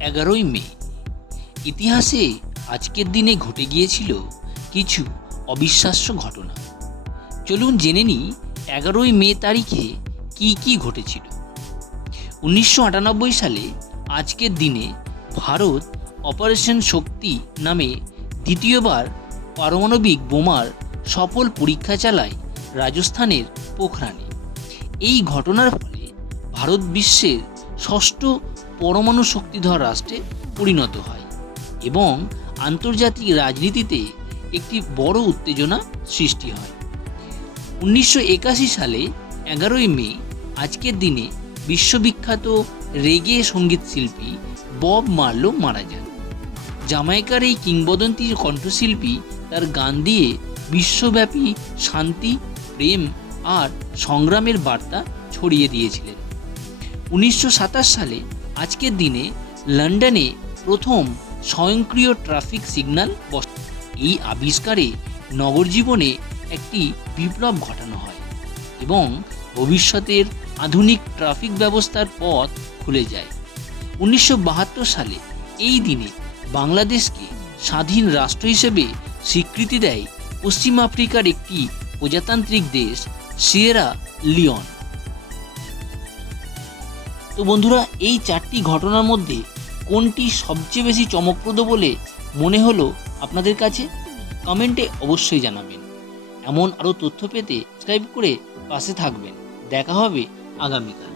11ই মে। ইতিহাসে আজকের দিনে ঘটে গিয়েছিল কিছু অবিশ্বাস্য ঘটনা। চলুন জেনে নিই 11ই মে তারিখে কি কি ঘটেছিল। 1998 সালে আজকের দিনে ভারত অপারেশন শক্তি নামে দ্বিতীয়বার পারমাণবিক বোমার সফল পরীক্ষা চালায় রাজস্থানের পোখরানে। এই ঘটনার ফলে ভারত বিশ্বের ষষ্ঠ পরমাণু শক্তিধর রাষ্ট্রে পরিণত হয় এবং আন্তর্জাতিক রাজনীতিতে একটি বড় উত্তেজনা সৃষ্টি হয়। 1981 সালে 11ই মে আজকের দিনে বিশ্ববিখ্যাত রেগে সঙ্গীত শিল্পী বব মার্লো মারা যান। জামাইকার এই কিংবদন্তি কণ্ঠশিল্পী তার গান দিয়ে বিশ্বব্যাপী শান্তি, প্রেম আর সংগ্রামের বার্তা ছড়িয়ে দিয়েছিলেন। 1927 সালে আজকের দিনে লন্ডনে প্রথম স্বয়ংক্রিয় ট্রাফিক সিগন্যাল বসে। এই আবিষ্কারে নগর জীবনে একটি বিপ্লব ঘটানো হয় এবং ভবিষ্যতের আধুনিক ট্রাফিক ব্যবস্থার পথ খুলে যায়। 1972 সালে এই দিনে বাংলাদেশকে স্বাধীন রাষ্ট্র হিসেবে স্বীকৃতি দেয় পশ্চিম আফ্রিকার একটি প্রজাতান্ত্রিক দেশ সিয়েরা লিওন। তো বন্ধুরা, এই চারটি ঘটনার মধ্যে কোনটি সবচেয়ে বেশি চমকপ্রদ বলে মনে হলো আপনাদের কাছে? কমেন্টে অবশ্যই জানাবেন। এমন আরও তথ্য পেতে সাবস্ক্রাইব করে পাশে থাকবেন। দেখা হবে আগামীকাল।